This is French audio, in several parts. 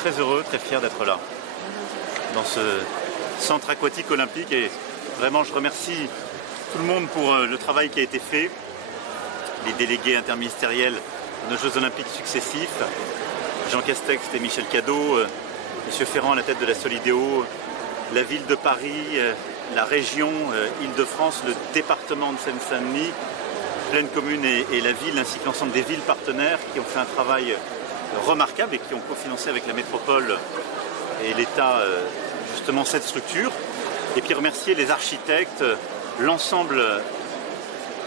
très heureux, très fier d'être là, dans ce centre aquatique olympique. Et vraiment, je remercie tout le monde pour le travail qui a été fait, les délégués interministériels de nos Jeux Olympiques successifs, Jean Castex et Michel Cadot, M. Ferrand à la tête de la Solidéo, la ville de Paris, la région Île-de-France, le département de Seine-Saint-Denis, Plaine Commune et la ville, ainsi que l'ensemble des villes partenaires qui ont fait un travail remarquable et qui ont cofinancé avec la métropole et l'État justement cette structure. Et puis remercier les architectes, l'ensemble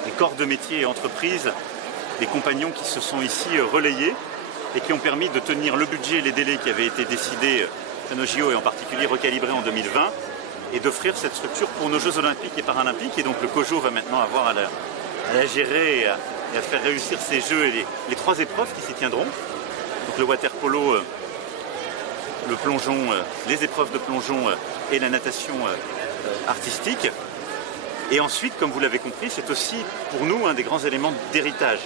des corps de métier et entreprises, les compagnons qui se sont ici relayés et qui ont permis de tenir le budget et les délais qui avaient été décidés à nos JO et en particulier recalibrés en 2020 et d'offrir cette structure pour nos Jeux Olympiques et Paralympiques. Et donc le COJO va maintenant avoir à la gérer et à faire réussir ces Jeux et les 3 épreuves qui s'y tiendront. Donc le water polo, le plongeon, les épreuves de plongeon et la natation artistique. Et ensuite, comme vous l'avez compris, c'est aussi pour nous un des grands éléments d'héritage.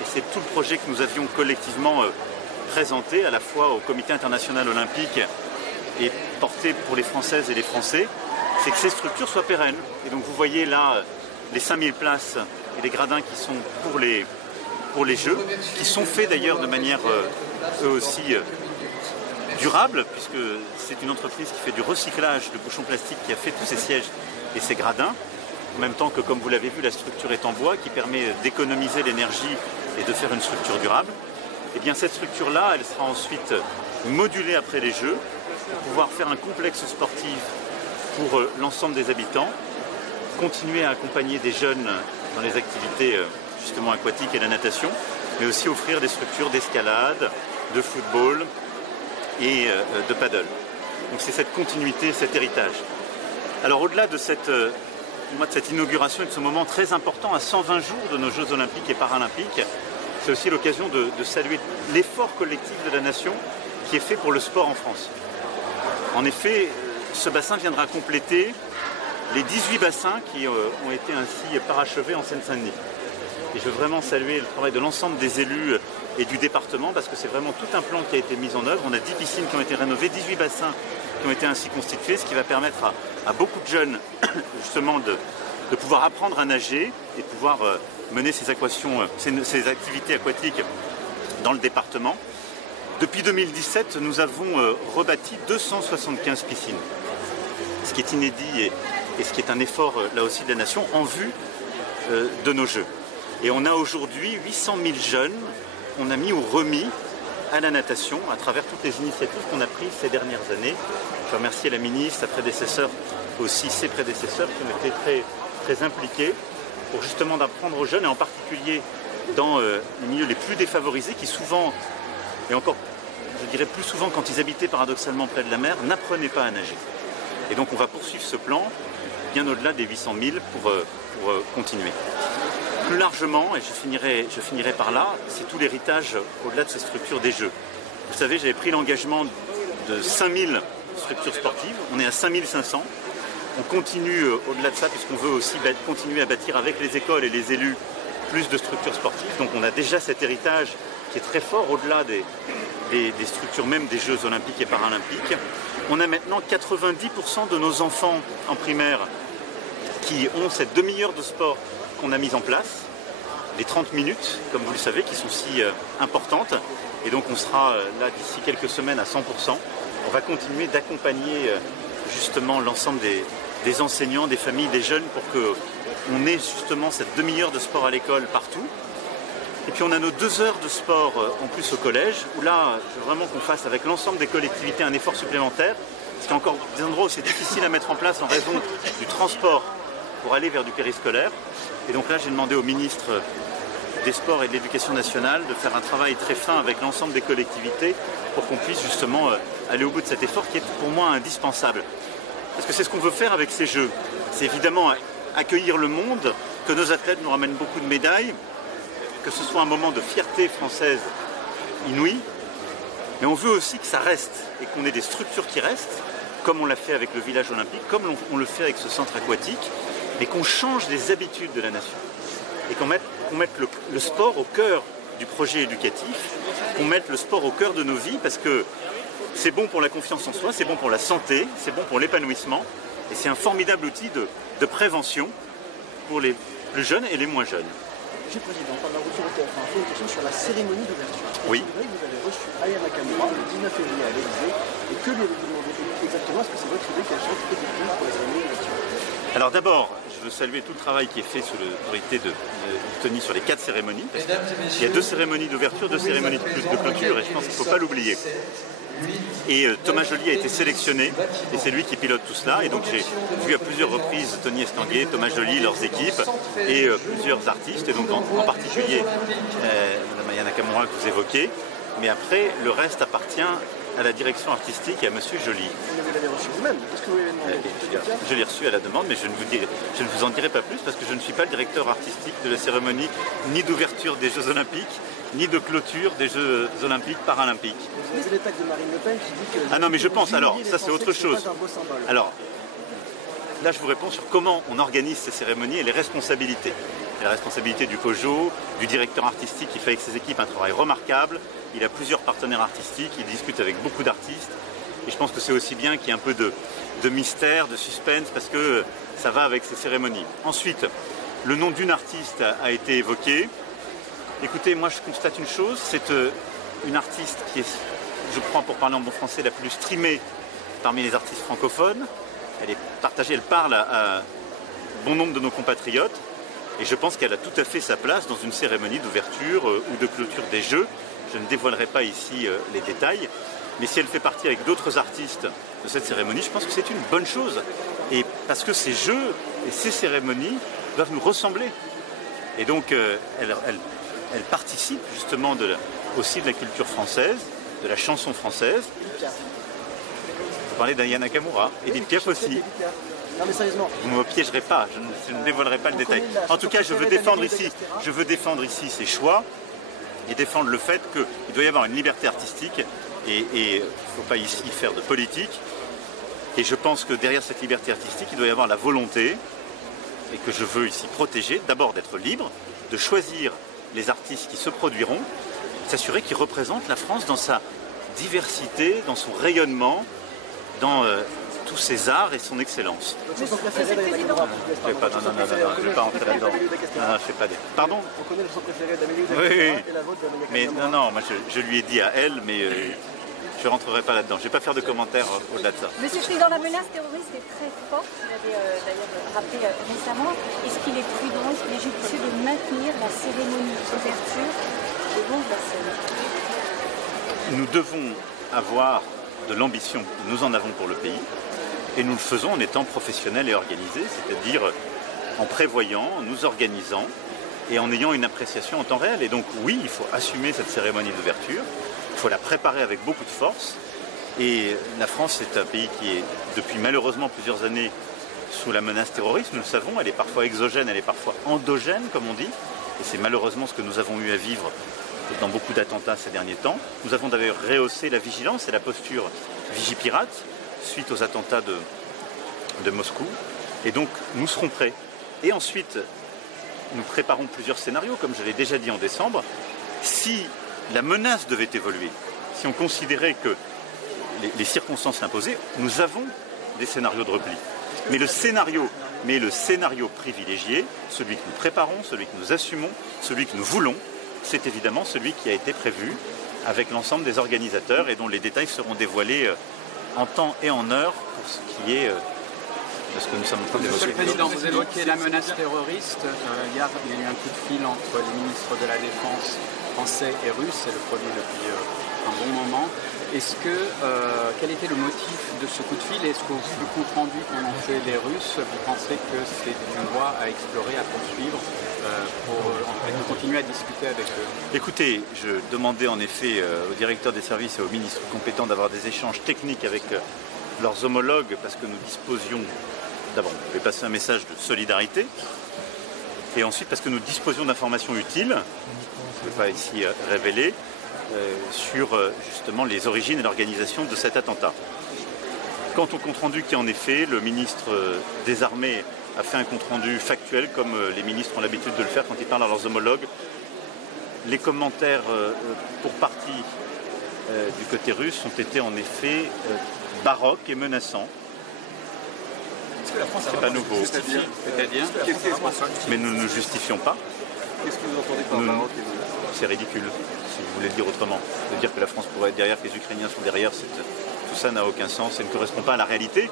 Et c'est tout le projet que nous avions collectivement présenté à la fois au Comité international olympique et porté pour les Françaises et les Français, c'est que ces structures soient pérennes. Et donc vous voyez là les 5000 places et les gradins qui sont pour les Jeux, qui sont faits d'ailleurs de manière eux aussi durable, puisque c'est une entreprise qui fait du recyclage de bouchons plastiques qui a fait tous ces sièges et ces gradins, en même temps que, comme vous l'avez vu, la structure est en bois, qui permet d'économiser l'énergie et de faire une structure durable. Et bien cette structure-là, elle sera ensuite modulée après les Jeux, pour pouvoir faire un complexe sportif pour l'ensemble des habitants, continuer à accompagner des jeunes dans les activités justement aquatiques et la natation, mais aussi offrir des structures d'escalade, de football et de paddle. Donc c'est cette continuité, cet héritage. Alors au-delà de cette inauguration et de ce moment très important à 120 jours de nos Jeux Olympiques et Paralympiques, c'est aussi l'occasion de saluer l'effort collectif de la nation qui est fait pour le sport en France. En effet, ce bassin viendra compléter les 18 bassins qui ont été ainsi parachevés en Seine-Saint-Denis. Et je veux vraiment saluer le travail de l'ensemble des élus et du département parce que c'est vraiment tout un plan qui a été mis en œuvre. On a 10 piscines qui ont été rénovées, 18 bassins qui ont été ainsi constitués, ce qui va permettre à beaucoup de jeunes justement de pouvoir apprendre à nager et de pouvoir mener ces activités aquatiques dans le département. Depuis 2017, nous avons rebâti 275 piscines, ce qui est inédit et ce qui est un effort là aussi de la nation en vue de nos Jeux. Et on a aujourd'hui 800 000 jeunes qu'on a mis ou remis à la natation à travers toutes les initiatives qu'on a prises ces dernières années. Je remercie la ministre, sa prédécesseur, aussi ses prédécesseurs qui ont été très, très impliqués pour justement d'apprendre aux jeunes, et en particulier dans les milieux les plus défavorisés qui souvent, et encore je dirais plus souvent quand ils habitaient paradoxalement près de la mer, n'apprenaient pas à nager. Et donc on va poursuivre ce plan bien au-delà des 800 000 pour continuer. Plus largement, et je finirai par là, c'est tout l'héritage au-delà de ces structures des Jeux. Vous savez, j'avais pris l'engagement de 5000 structures sportives, on est à 5500. On continue au-delà de ça puisqu'on veut aussi continuer à bâtir avec les écoles et les élus plus de structures sportives. Donc on a déjà cet héritage qui est très fort au-delà des structures même des Jeux Olympiques et Paralympiques. On a maintenant 90% de nos enfants en primaire qui ont cette demi-heure de sport qu'on a mise en place, les 30 minutes, comme vous le savez, qui sont si importantes. Et donc on sera là d'ici quelques semaines à 100%. On va continuer d'accompagner justement l'ensemble des enseignants, des familles, des jeunes pour qu'on ait justement cette demi-heure de sport à l'école partout. Et puis on a nos 2 heures de sport en plus au collège, où là, je veux vraiment qu'on fasse avec l'ensemble des collectivités un effort supplémentaire, parce qu'il y a encore des endroits où c'est difficile à mettre en place en raison du transport pour aller vers du périscolaire. Et donc là, j'ai demandé au ministre des Sports et de l'Éducation nationale de faire un travail très fin avec l'ensemble des collectivités pour qu'on puisse justement aller au bout de cet effort qui est pour moi indispensable. Parce que c'est ce qu'on veut faire avec ces Jeux. C'est évidemment accueillir le monde, que nos athlètes nous ramènent beaucoup de médailles, que ce soit un moment de fierté française inouïe, mais on veut aussi que ça reste et qu'on ait des structures qui restent, comme on l'a fait avec le village olympique, comme on le fait avec ce centre aquatique, mais qu'on change les habitudes de la nation et qu'on mette le sport au cœur du projet éducatif, qu'on mette le sport au cœur de nos vies, parce que C'est bon pour la confiance en soi, c'est bon pour la santé, c'est bon pour l'épanouissement. Et c'est un formidable outil de prévention pour les plus jeunes et les moins jeunes. Monsieur le Président, par la retour au TF1, une question sur la cérémonie d'ouverture. Oui. Vous avez reçu Aya Nakamura le 19 février à l'Élysée. Et que lui avez-vous demandé exactement? Est-ce que c'est votre idée qu'elle soit effective pour la cérémonie d'ouverture? Alors d'abord, je veux saluer tout le travail qui est fait sous l'autorité de Tony sur les 4 cérémonies. Parce qu'il y a 2 cérémonies d'ouverture, 2 cérémonies de clôture, et je pense qu'il ne faut pas l'oublier. Et Thomas Joly a été sélectionné, et c'est lui qui pilote tout cela. Et donc j'ai vu à plusieurs reprises Tony Estanguet, Thomas Joly, leurs équipes, et plusieurs artistes, et donc en particulier Mme Aya Nakamura que vous évoquez. Mais après, le reste appartient à la direction artistique et à M. Joly. Vous l'avez reçu vous-même? Qu'est-ce que vous lui avez demandé? Je l'ai reçu à la demande, mais je ne vous en dirai pas plus parce que je ne suis pas le directeur artistique de la cérémonie ni d'ouverture des Jeux Olympiques, ni de clôture des Jeux Olympiques Paralympiques. Vous avez l'attaque de Marine Le Pen qui dit que... Ah non, mais je pense, alors, ça c'est autre chose. Alors, là je vous réponds sur comment on organise ces cérémonies et les responsabilités. Et la responsabilité du COJO, du directeur artistique qui fait avec ses équipes un travail remarquable. Il a plusieurs partenaires artistiques, il discute avec beaucoup d'artistes. Et je pense que c'est aussi bien qu'il y ait un peu de mystère, de suspense, parce que ça va avec ces cérémonies. Ensuite, le nom d'une artiste a été évoqué. Écoutez, moi je constate une chose, c'est une artiste qui est, je crois pour parler en bon français, la plus streamée parmi les artistes francophones. Elle est partagée, elle parle à bon nombre de nos compatriotes. Et je pense qu'elle a tout à fait sa place dans une cérémonie d'ouverture ou de clôture des Jeux. Je ne dévoilerai pas ici les détails. Mais si elle fait partie avec d'autres artistes de cette cérémonie, je pense que c'est une bonne chose. Et parce que ces Jeux et ces cérémonies doivent nous ressembler. Et donc elle participe justement aussi de la culture française, de la chanson française. Vous parlez d'Aya Nakamura, Edith Piaf aussi. Non mais sérieusement. Vous ne me piégerez pas, je ne dévoilerai pas le détail. En tout cas, je veux défendre ici ses choix et défendre le fait qu'il doit y avoir une liberté artistique et il ne faut pas ici faire de politique. Et je pense que derrière cette liberté artistique, il doit y avoir la volonté, et que je veux ici protéger, d'abord d'être libre, de choisir les artistes qui se produiront, s'assurer qu'ils représentent la France dans sa diversité, dans son rayonnement, dans tous ses arts et son excellence. Votre chanson préférée d'Amélie Oudéa? Je ne vais pas entrer là-dedans. Non, je fais pas des... Pardon? On connaît le chanson préféré d'Amélie Oudéa et la vôtre d'Amélie Mais Oudéa. non, moi je lui ai dit à elle, mais je ne rentrerai pas là-dedans. Je ne vais pas faire de commentaires au-delà de ça. Monsieur le Président, la menace terroriste est très forte, vous l'avez d'ailleurs rappelé récemment. Est-ce qu'il est prudent, est-ce qu'il est judicieux de maintenir la cérémonie d'ouverture le long de la scène? Nous devons avoir de l'ambition, nous en avons pour le pays, et nous le faisons en étant professionnels et organisés, c'est-à-dire en prévoyant, en nous organisant et en ayant une appréciation en temps réel. Et donc oui, il faut assumer cette cérémonie d'ouverture, il faut la préparer avec beaucoup de force. Et la France est un pays qui est depuis malheureusement plusieurs années sous la menace terroriste, nous le savons, elle est parfois exogène, elle est parfois endogène comme on dit, et c'est malheureusement ce que nous avons eu à vivre dans beaucoup d'attentats ces derniers temps. Nous avons d'ailleurs rehaussé la vigilance et la posture Vigipirate suite aux attentats de Moscou. Et donc nous serons prêts. Et ensuite, nous préparons plusieurs scénarios, comme je l'ai déjà dit en décembre. Si la menace devait évoluer, si on considérait que les circonstances l'imposaient, nous avons des scénarios de repli. Mais le scénario privilégié, celui que nous préparons, celui que nous assumons, celui que nous voulons, c'est évidemment celui qui a été prévu avec l'ensemble des organisateurs et dont les détails seront dévoilés en temps et en heure pour ce qui est de ce que nous sommes en train d'évoquer. Monsieur le Président, vous évoquez la menace terroriste. Hier, il y a eu un coup de fil entre les ministres de la Défense français et russe, c'est le premier depuis un bon moment. Quel était le motif de ce coup de fil? Est-ce qu'au vu du compte rendu qu'ont fait les Russes, vous pensez que c'est une voie à explorer, à poursuivre pour continuer à discuter avec eux? Écoutez, je demandais en effet au directeur des services et aux ministres compétents d'avoir des échanges techniques avec leurs homologues parce que nous disposions, d'abord, je vais passer un message de solidarité et ensuite parce que nous disposions d'informations utiles, je ne vais pas ici révéler, sur justement les origines et l'organisation de cet attentat. Quant au compte-rendu qui en est fait, le ministre des Armées a fait un compte-rendu factuel comme les ministres ont l'habitude de le faire quand ils parlent à leurs homologues. Les commentaires pour partie du côté russe ont été en effet baroques et menaçants. C'est pas nouveau. C'est-à-dire Mais nous ne nous justifions pas. Qu'est-ce que vous entendez par baroque? C'est ridicule, si vous voulez le dire autrement. De dire que la France pourrait être derrière, que les Ukrainiens sont derrière, tout ça n'a aucun sens et ne correspond pas à la réalité.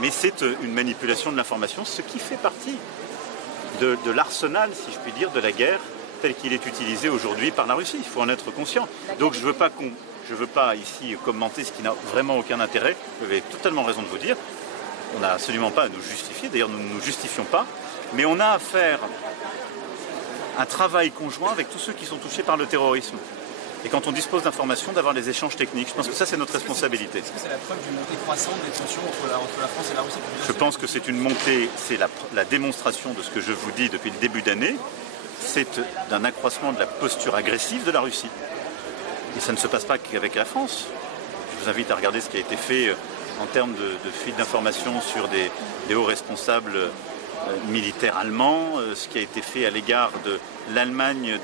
Mais c'est une manipulation de l'information, ce qui fait partie de l'arsenal, si je puis dire, de la guerre tel qu'il est utilisé aujourd'hui par la Russie. Il faut en être conscient. Donc je ne veux pas ici commenter ce qui n'a vraiment aucun intérêt. Vous avez totalement raison de vous dire. On n'a absolument pas à nous justifier. D'ailleurs, nous ne nous justifions pas. Mais on a à faire un travail conjoint avec tous ceux qui sont touchés par le terrorisme. Et quand on dispose d'informations, d'avoir des échanges techniques. Je pense que ça, c'est notre responsabilité. Est-ce que c'est la preuve d'une montée croissante des tensions entre la France et la Russie? Je pense que c'est une montée, c'est la démonstration de ce que je vous dis depuis le début d'année. C'est d'un accroissement de la posture agressive de la Russie. Et ça ne se passe pas qu'avec la France. Je vous invite à regarder ce qui a été fait en termes de fuite d'informations sur des hauts responsables militaires allemands, ce qui a été fait à l'égard de l'Allemagne,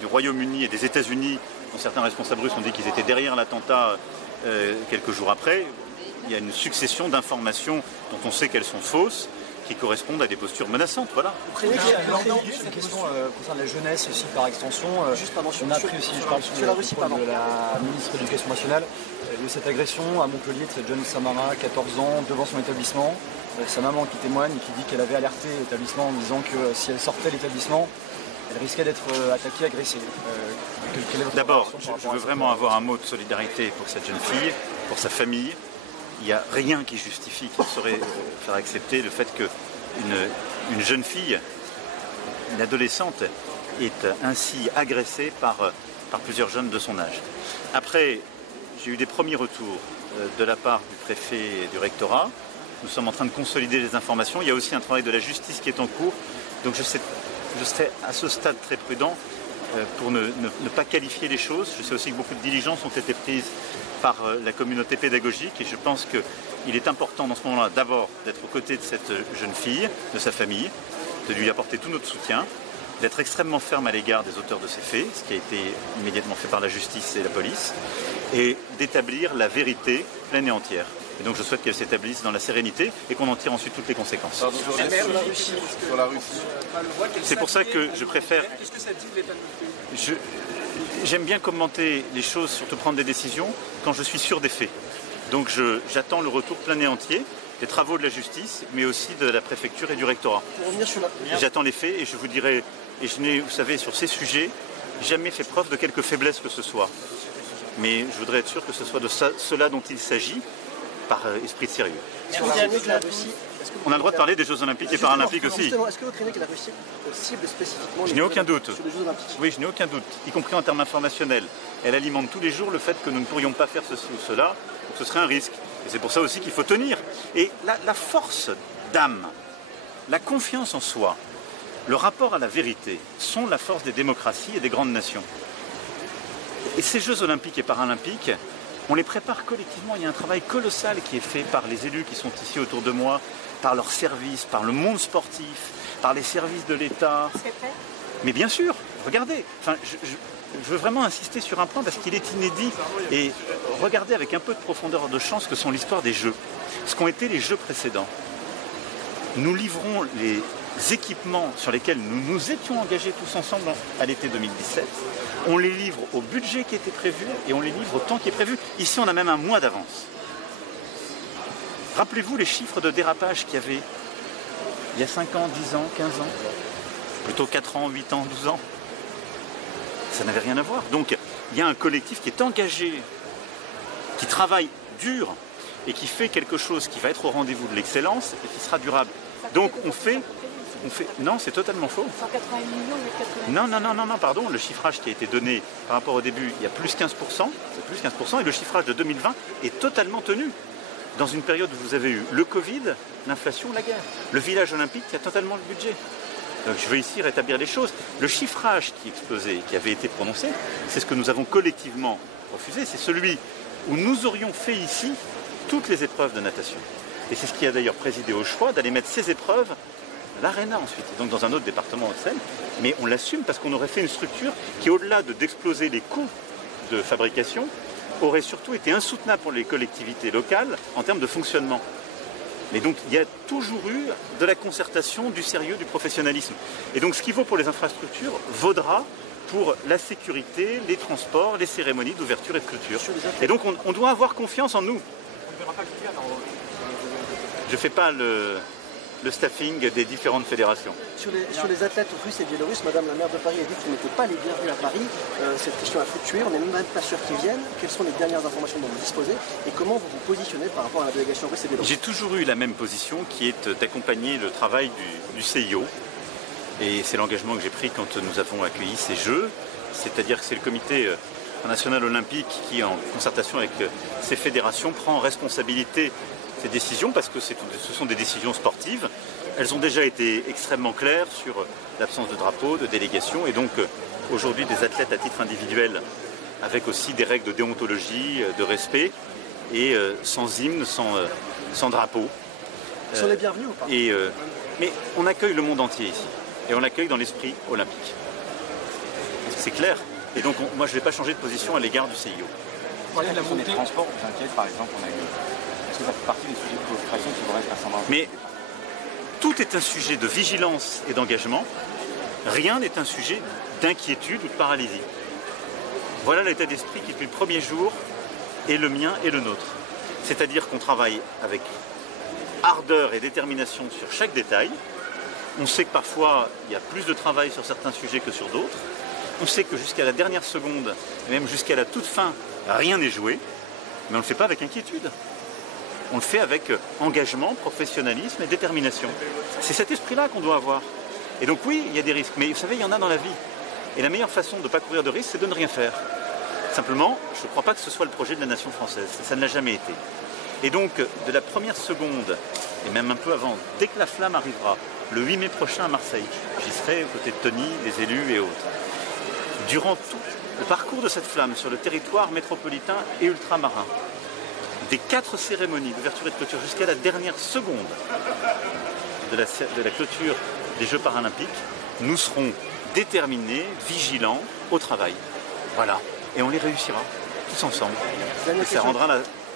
du Royaume-Uni et des États-Unis, dont certains responsables russes ont dit qu'ils étaient derrière l'attentat quelques jours après. Il y a une succession d'informations dont on sait qu'elles sont fausses, qui correspondent à des postures menaçantes. Voilà. Une question concernant la jeunesse aussi par extension. Juste pardon, on a appris aussi, je parle sur la Russie, de la ministre de l'Éducation nationale, de cette agression à Montpellier de cette jeune Samara, 14 ans, devant son établissement. Sa maman qui témoigne et qui dit qu'elle avait alerté l'établissement en disant que si elle sortait de l'établissement, elle risquait d'être attaquée, agressée. D'abord, je veux vraiment avoir un mot de solidarité pour cette jeune fille, pour sa famille. Il n'y a rien qui justifie qu'il saurait faire accepter le fait qu'une jeune fille, une adolescente, est ainsi agressée par plusieurs jeunes de son âge. Après, j'ai eu des premiers retours de la part du préfet et du rectorat. Nous sommes en train de consolider les informations. Il y a aussi un travail de la justice qui est en cours. Donc je serai à ce stade très prudent pour ne pas qualifier les choses. Je sais aussi que beaucoup de diligences ont été prises par la communauté pédagogique et je pense qu'il est important dans ce moment-là d'abord d'être aux côtés de cette jeune fille, de sa famille, de lui apporter tout notre soutien, d'être extrêmement ferme à l'égard des auteurs de ces faits, ce qui a été immédiatement fait par la justice et la police, et d'établir la vérité pleine et entière. Et donc je souhaite qu'elle s'établisse dans la sérénité et qu'on en tire ensuite toutes les conséquences. C'est pour ça que je préfère... J'aime bien commenter les choses, surtout prendre des décisions, quand je suis sûr des faits. Donc j'attends le retour plein et entier des travaux de la justice, mais aussi de la préfecture et du rectorat. J'attends les faits et je vous dirai, et je n'ai, vous savez, sur ces sujets, jamais fait preuve de quelque faiblesse que ce soit. Mais je voudrais être sûr que ce soit de cela dont il s'agit, par esprit de sérieux. On a le droit de parler des Jeux Olympiques et Paralympiques aussi. Est-ce que vous craignez que la Russie cible spécifiquement Je n'ai aucun doute. sur les Jeux Olympiques? Oui, je n'ai aucun doute, y compris en termes informationnels. Elle alimente tous les jours le fait que nous ne pourrions pas faire ceci ou cela, donc ce serait un risque. Et c'est pour ça aussi qu'il faut tenir. Et la force d'âme, la confiance en soi, le rapport à la vérité sont la force des démocraties et des grandes nations. Et ces Jeux Olympiques et Paralympiques, on les prépare collectivement. Il y a un travail colossal qui est fait par les élus qui sont ici autour de moi, par leurs services, par le monde sportif, par les services de l'État. Mais bien sûr, regardez, je veux vraiment insister sur un point parce qu'il est inédit. Et regardez avec un peu de profondeur de champ ce que sont l'histoire des Jeux, ce qu'ont été les Jeux précédents. Nous livrons les équipements sur lesquels nous nous étions engagés tous ensemble à l'été 2017. On les livre au budget qui était prévu et on les livre au temps qui est prévu. Ici, on a même un mois d'avance. Rappelez-vous les chiffres de dérapage qu'il y avait il y a 5 ans, 10 ans, 15 ans, plutôt 4 ans, 8 ans, 12 ans. Ça n'avait rien à voir. Donc, il y a un collectif qui est engagé, qui travaille dur et qui fait quelque chose qui va être au rendez-vous de l'excellence et qui sera durable. Donc, on fait... Non, c'est totalement faux. 180 millions, Non, pardon. Le chiffrage qui a été donné par rapport au début, il y a plus 15%. C'est plus 15%. Et le chiffrage de 2020 est totalement tenu. Dans une période où vous avez eu le Covid, l'inflation, la guerre. Le village olympique qui a totalement le budget. Donc je veux ici rétablir les choses. Le chiffrage qui explosait, qui avait été prononcé, c'est ce que nous avons collectivement refusé. C'est celui où nous aurions fait ici toutes les épreuves de natation. Et c'est ce qui a d'ailleurs présidé au choix d'aller mettre ces épreuves à l'Arena ensuite, donc dans un autre département de Seine. Mais on l'assume parce qu'on aurait fait une structure qui, au-delà d'exploser les coûts de fabrication, aurait surtout été insoutenable pour les collectivités locales en termes de fonctionnement. Mais donc il y a toujours eu de la concertation, du sérieux, du professionnalisme. Et donc ce qui vaut pour les infrastructures vaudra pour la sécurité, les transports, les cérémonies d'ouverture et de clôture. Et donc on doit avoir confiance en nous. Je ne fais pas le staffing des différentes fédérations. Sur les athlètes russes et biélorusses, Madame la maire de Paris a dit qu'ils n'étaient pas les bienvenus à Paris. Cette question a fluctué, on n'est même pas sûr qu'ils viennent. Quelles sont les dernières informations dont vous disposez et comment vous vous positionnez par rapport à la délégation russe et biélorusse? J'ai toujours eu la même position qui est d'accompagner le travail du CIO. Et c'est l'engagement que j'ai pris quand nous avons accueilli ces Jeux. C'est-à-dire que c'est le comité international olympique qui, en concertation avec ces fédérations, prend en responsabilité ces décisions parce que ce sont des décisions sportives. Elles ont déjà été extrêmement claires sur l'absence de drapeau, de délégation et donc aujourd'hui des athlètes à titre individuel avec aussi des règles de déontologie, de respect et sans hymne, sans drapeau. Ils sont les bienvenus ou pas? Mais on accueille le monde entier ici et on l'accueille dans l'esprit olympique. C'est clair. Et donc moi je ne vais pas changer de position à l'égard du CIO. Voilà, la montée des transports vous inquiète par exemple, est-ce que ça fait partie des sujets de préoccupation qui vous restent à Saint-Martin? Mais tout est un sujet de vigilance et d'engagement. Rien n'est un sujet d'inquiétude ou de paralysie. Voilà l'état d'esprit qui, depuis le premier jour, est le mien et le nôtre. C'est-à-dire qu'on travaille avec ardeur et détermination sur chaque détail. On sait que parfois, il y a plus de travail sur certains sujets que sur d'autres. On sait que jusqu'à la dernière seconde, et même jusqu'à la toute fin, rien n'est joué. Mais on ne le fait pas avec inquiétude. On le fait avec engagement, professionnalisme et détermination. C'est cet esprit-là qu'on doit avoir. Et donc oui, il y a des risques, mais vous savez, il y en a dans la vie. Et la meilleure façon de ne pas courir de risques, c'est de ne rien faire. Simplement, je ne crois pas que ce soit le projet de la nation française. Ça ne l'a jamais été. Et donc, de la première seconde, et même un peu avant, dès que la flamme arrivera, le 8 mai prochain à Marseille, j'y serai aux côtés de Tony, des élus et autres. Durant tout le parcours de cette flamme sur le territoire métropolitain et ultramarin, des 4 cérémonies d'ouverture et de clôture jusqu'à la dernière seconde de la clôture des Jeux paralympiques, nous serons déterminés, vigilants au travail. Voilà. Et on les réussira, tous ensemble. Et ça rendra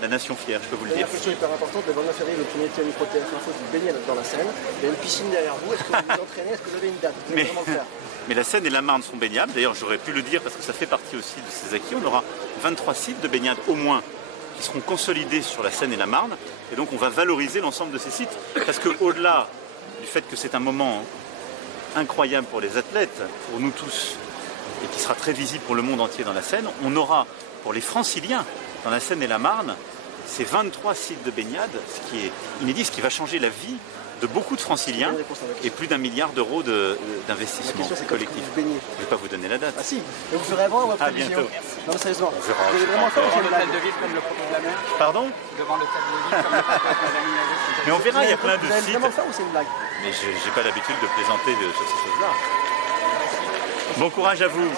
la nation fière, je peux vous le dire. Une question hyper importante, le 29 février, vous mettez au micro TF Info, vous baignez dans la Seine, il y a une piscine derrière vous, est-ce que vous vous entraînez, est-ce que vous avez une date? Vous pouvez vraiment le faire? Mais la Seine et la Marne sont baignables, d'ailleurs j'aurais pu le dire parce que ça fait partie aussi de ces acquis. On aura 23 sites de baignade au moins qui seront consolidés sur la Seine et la Marne et donc on va valoriser l'ensemble de ces sites parce qu'au-delà du fait que c'est un moment incroyable pour les athlètes, pour nous tous et qui sera très visible pour le monde entier dans la Seine, on aura pour les Franciliens dans la Seine et la Marne ces 23 sites de baignade, ce qui est inédit, ce qui va changer la vie de beaucoup de Franciliens et plus d'1 milliard d'euros d'investissement collectif. Je ne vais pas vous donner la date. Ah si, mais vous ferez avant ou après les JO? Non mais sérieusement, vous verrez vraiment faire devant l'hôtel de ville comme le propose la mer? Pardon? Devant l'hôtel de ville comme le propose Madame Hinault. Mais on verra, il y a plein de Vous allez sites. vraiment le faire ou c'est une blague? Mais je n'ai pas l'habitude de plaisanter sur ces choses-là. Bon courage à vous.